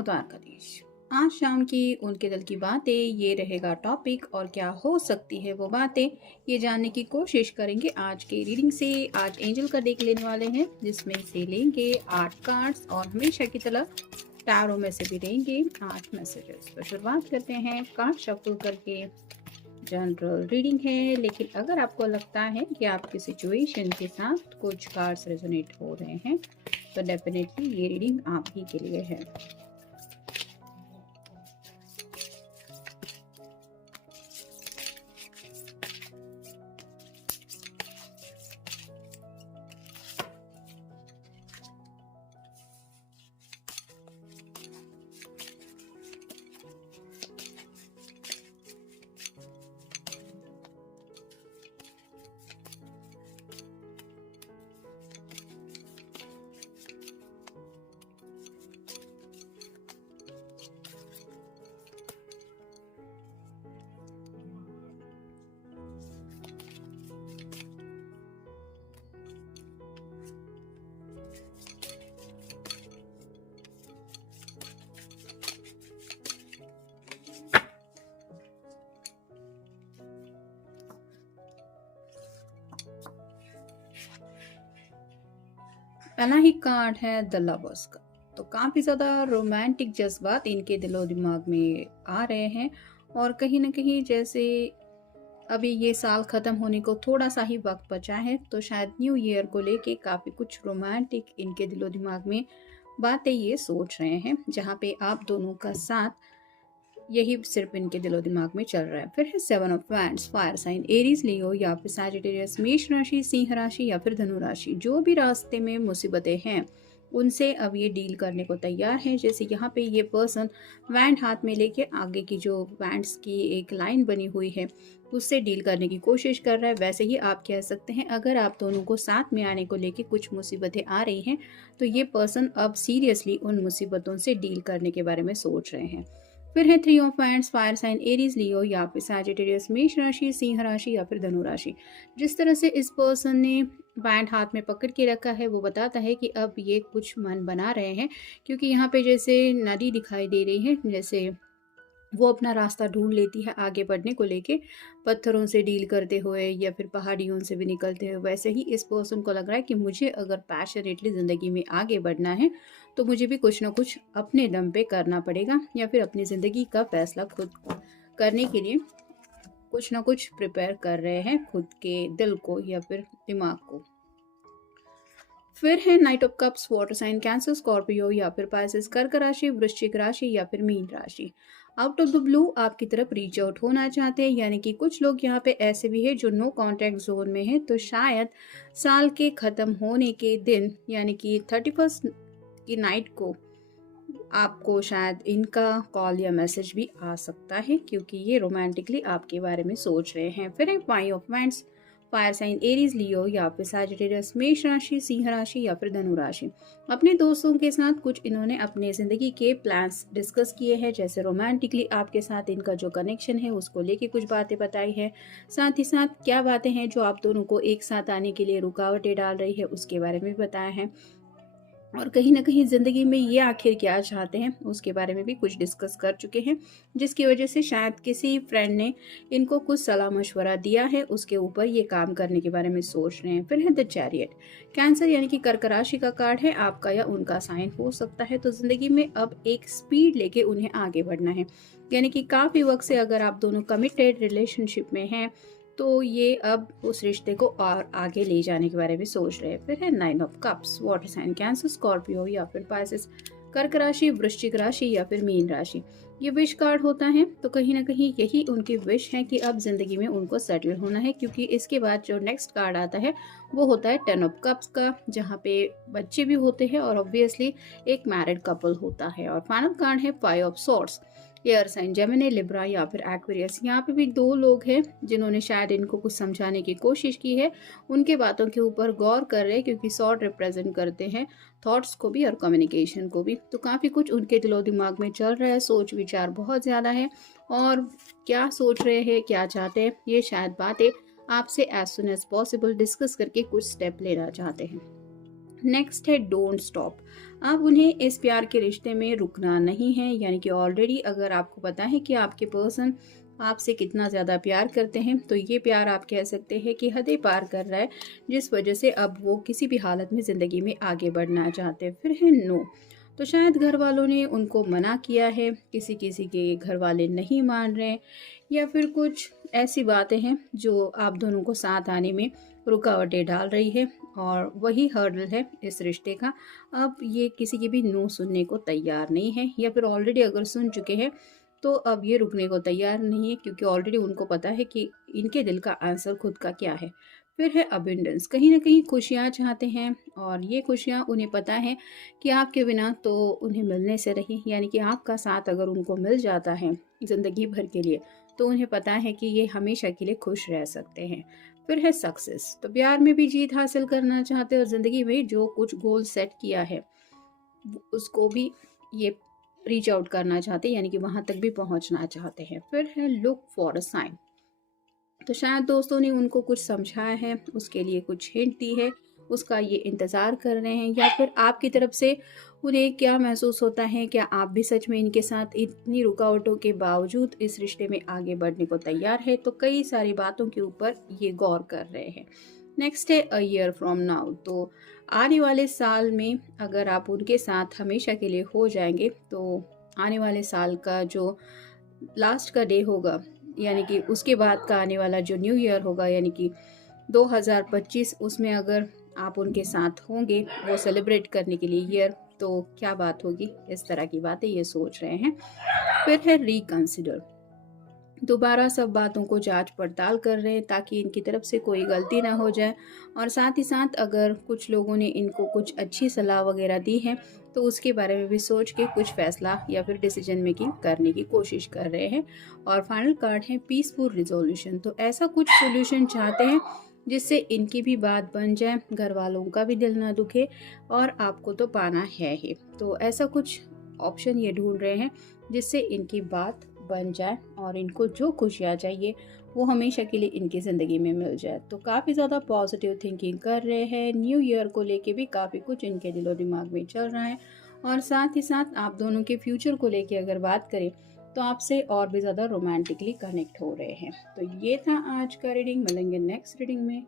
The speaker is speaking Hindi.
खुदा का देश। आज शाम की उनके दिल की बातें ये रहेगा टॉपिक, और क्या हो सकती है वो बातें, ये जानने की कोशिश करेंगे आज के रीडिंग से। आज एंजल का देख लेने वाले हैं, जिसमें से लेंगे 8 कार्ड्स और हमेशा की तरह टैरो में से भी लेंगे 8 मैसेजेस। तो शुरुआत करते हैं कार्ड शफल करके। जनरल रीडिंग है, लेकिन अगर आपको लगता है कि आपकी सिचुएशन के साथ कुछ कार्ड्स रेजोनेट हो रहे हैं तो डेफिनेटली ये रीडिंग आप ही के लिए है। पहला ही कार्ड है द लवर्स का। तो काफी ज्यादा रोमांटिक जज्बात इनके दिलो दिमाग में आ रहे हैं, और कहीं ना कहीं जैसे अभी ये साल खत्म होने को थोड़ा सा ही वक्त बचा है, तो शायद न्यू ईयर को लेके काफी कुछ रोमांटिक इनके दिलो दिमाग में बातें ये सोच रहे हैं, जहाँ पे आप दोनों का साथ यही सिर्फ इनके दिलो दिमाग में चल रहा है। फिर है 7 of wands, fire sign Aries Leo या फिर सैजिटेरियस, मेष राशि, सिंह राशि या फिर धनु राशि। जो भी रास्ते में मुसीबतें हैं उनसे अब ये डील करने को तैयार है। जैसे यहाँ पे ये पर्सन वैंड हाथ में लेके आगे की जो वैंड्स की एक लाइन बनी हुई है उससे डील करने की कोशिश कर रहा है। वैसे ही आप कह सकते हैं, अगर आप दोनों को साथ में आने को लेके कुछ मुसीबतें आ रही हैं तो ये पर्सन अब सीरियसली उन मुसीबतों से डील करने के बारे में सोच रहे हैं। फिर है 3 of wands, fire sign Aries Leo या फिर सैजिटेरियस, मेष राशि, सिंह राशि या फिर धनु राशि। जिस तरह से इस पर्सन ने बैंड हाथ में पकड़ के रखा है वो बताता है कि अब ये कुछ मन बना रहे हैं, क्योंकि यहाँ पे जैसे नदी दिखाई दे रही है, जैसे वो अपना रास्ता ढूंढ लेती है आगे बढ़ने को लेके, पत्थरों से डील करते हुए या फिर पहाड़ियों से भी निकलते हुए। वैसे ही इस पर्सन को लग रहा है कि मुझे अगर पैशनेटली ज़िंदगी में आगे बढ़ना है तो मुझे भी कुछ ना कुछ अपने दम पे करना पड़ेगा, या फिर अपनी ज़िंदगी का फैसला खुद करने के लिए कुछ ना कुछ प्रिपेयर कर रहे हैं खुद के दिल को या फिर दिमाग को। फिर है knight of cups, water sign Cancer, Scorpio या फिर पाइसेस, कर्क राशि, वृश्चिक राशि या फिर मीन राशि। आउट ऑफ द ब्लू आपकी तरफ रीच आउट होना चाहते हैं, यानी कि कुछ लोग यहाँ पे ऐसे भी है जो नो कांटेक्ट जोन में है। तो शायद साल के खत्म होने के दिन यानी कि 31 की नाइट को आपको शायद इनका कॉल या मैसेज भी आ सकता है, क्योंकि ये रोमांटिकली आपके बारे में सोच रहे हैं। फिर है 5 of wands, fire sign Aries Leo या फिर सैजिटेरियस, मेष राशि, सिंह राशि या फिर धनु राशि। अपने दोस्तों के साथ कुछ इन्होंने अपने जिंदगी के प्लान्स डिस्कस किए हैं, जैसे रोमांटिकली आपके साथ इनका जो कनेक्शन है उसको लेके कुछ बातें बताई है। साथ ही साथ क्या बातें हैं जो आप दोनों को एक साथ आने के लिए रुकावटें डाल रही है उसके बारे में भी बताया है, और कहीं ना कहीं ज़िंदगी में ये आखिर क्या चाहते हैं उसके बारे में भी कुछ डिस्कस कर चुके हैं, जिसकी वजह से शायद किसी फ्रेंड ने इनको कुछ सलाह मशवरा दिया है, उसके ऊपर ये काम करने के बारे में सोच रहे हैं। फिर है द चैरियट, कैंसर यानी कि कर्क राशि का कार्ड है, आपका या उनका साइन हो सकता है। तो ज़िंदगी में अब एक स्पीड लेके उन्हें आगे बढ़ना है, यानी कि काफ़ी वक्त से अगर आप दोनों कमिटेड रिलेशनशिप में हैं तो ये अब उस रिश्ते को और आगे ले जाने के बारे में सोच रहे हैं। फिर है 9 of cups, water sign Cancer, Scorpio या फिर पाइसेस, कर्क राशि, वृश्चिक राशि या फिर मीन राशि। ये विश कार्ड होता है, तो कहीं ना कहीं यही उनकी विश है कि अब जिंदगी में उनको सेटल होना है, क्योंकि इसके बाद जो नेक्स्ट कार्ड आता है वो होता है 10 ऑफ कप्स का, जहाँ पे बच्चे भी होते हैं और ऑब्वियसली एक मैरिड कपल होता है। और फाइनल कार्ड है 5 of swords, air sign Gemini, Libra या फिर एक्वेरियस। यहाँ पे भी 2 लोग हैं जिन्होंने शायद इनको कुछ समझाने की कोशिश की है, उनके बातों के ऊपर गौर कर रहे हैं, क्योंकि सॉर्ड रिप्रेजेंट करते हैं थॉट्स को भी और कम्युनिकेशन को भी। तो काफ़ी कुछ उनके दिलो दिमाग में चल रहा है, सोच विचार बहुत ज़्यादा है, और क्या सोच रहे हैं, क्या चाहते हैं, ये शायद बातें आपसे as soon as possible discuss करके कुछ स्टेप लेना चाहते हैं। नेक्स्ट है डोंट स्टॉप। अब उन्हें इस प्यार के रिश्ते में रुकना नहीं है, यानी कि ऑलरेडी अगर आपको पता है कि आपके पर्सन आपसे कितना ज़्यादा प्यार करते हैं, तो ये प्यार आप कह सकते हैं कि हदें पार कर रहा है, जिस वजह से अब वो किसी भी हालत में ज़िंदगी में आगे बढ़ना चाहते हैं। फिर है नो। तो शायद घर वालों ने उनको मना किया है, किसी किसी के घर वाले नहीं मान रहे हैं, या फिर कुछ ऐसी बातें हैं जो आप दोनों को साथ आने में रुकावटें डाल रही है, और वही हर्डल है इस रिश्ते का। अब ये किसी की भी नो सुनने को तैयार नहीं है, या फिर ऑलरेडी अगर सुन चुके हैं तो अब ये रुकने को तैयार नहीं है, क्योंकि ऑलरेडी उनको पता है कि इनके दिल का आंसर खुद का क्या है। फिर है अबेंडेंस। कहीं ना कहीं खुशियाँ चाहते हैं, और ये खुशियाँ उन्हें पता है कि आपके बिना तो उन्हें मिलने से रही, यानी कि आपका साथ अगर उनको मिल जाता है ज़िंदगी भर के लिए, तो उन्हें पता है कि ये हमेशा के लिए खुश रह सकते हैं। फिर है सक्सेस। तो प्यार में भी जीत हासिल करना चाहते हैं, और ज़िंदगी में जो कुछ गोल सेट किया है उसको भी ये रीच आउट करना चाहते हैं, यानी कि वहां तक भी पहुंचना चाहते हैं। फिर है लुक फॉर अ साइन। तो शायद दोस्तों ने उनको कुछ समझाया है, उसके लिए कुछ हिंट दी है, उसका ये इंतज़ार कर रहे हैं, या फिर आपकी तरफ से उन्हें क्या महसूस होता है, क्या आप भी सच में इनके साथ इतनी रुकावटों के बावजूद इस रिश्ते में आगे बढ़ने को तैयार है। तो कई सारी बातों के ऊपर ये गौर कर रहे हैं। नेक्स्ट है अ ईयर फ्रॉम नाउ। तो आने वाले साल में अगर आप उनके साथ हमेशा के लिए हो जाएंगे, तो आने वाले साल का जो लास्ट का डे होगा, यानी कि उसके बाद का आने वाला जो न्यू ईयर होगा, यानी कि 2025, उसमें अगर आप उनके साथ होंगे वो सेलिब्रेट करने के लिए ईयर, तो क्या बात होगी। इस तरह की बातें ये सोच रहे हैं। फिर है रिकंसिडर। दोबारा सब बातों को जांच पड़ताल कर रहे हैं, ताकि इनकी तरफ से कोई गलती ना हो जाए, और साथ ही साथ अगर कुछ लोगों ने इनको कुछ अच्छी सलाह वगैरह दी है, तो उसके बारे में भी सोच के कुछ फैसला या फिर डिसीजन मेकिंग करने की कोशिश कर रहे हैं। और फाइनल कार्ड है पीसफुल रिजोल्यूशन। तो ऐसा कुछ सोल्यूशन चाहते हैं जिससे इनकी भी बात बन जाए, घर वालों का भी दिल ना दुखे, और आपको तो पाना है ही। तो ऐसा कुछ ऑप्शन ये ढूंढ रहे हैं जिससे इनकी बात बन जाए, और इनको जो खुशियाँ चाहिए वो हमेशा के लिए इनकी ज़िंदगी में मिल जाए। तो काफ़ी ज़्यादा पॉजिटिव थिंकिंग कर रहे हैं। न्यू ईयर को लेके भी काफ़ी कुछ इनके दिलो दिमाग में चल रहा है, और साथ ही साथ आप दोनों के फ्यूचर को लेके अगर बात करें, तो आपसे और भी ज़्यादा रोमांटिकली कनेक्ट हो रहे हैं। तो ये था आज का रीडिंग। मिलेंगे नेक्स्ट रीडिंग में।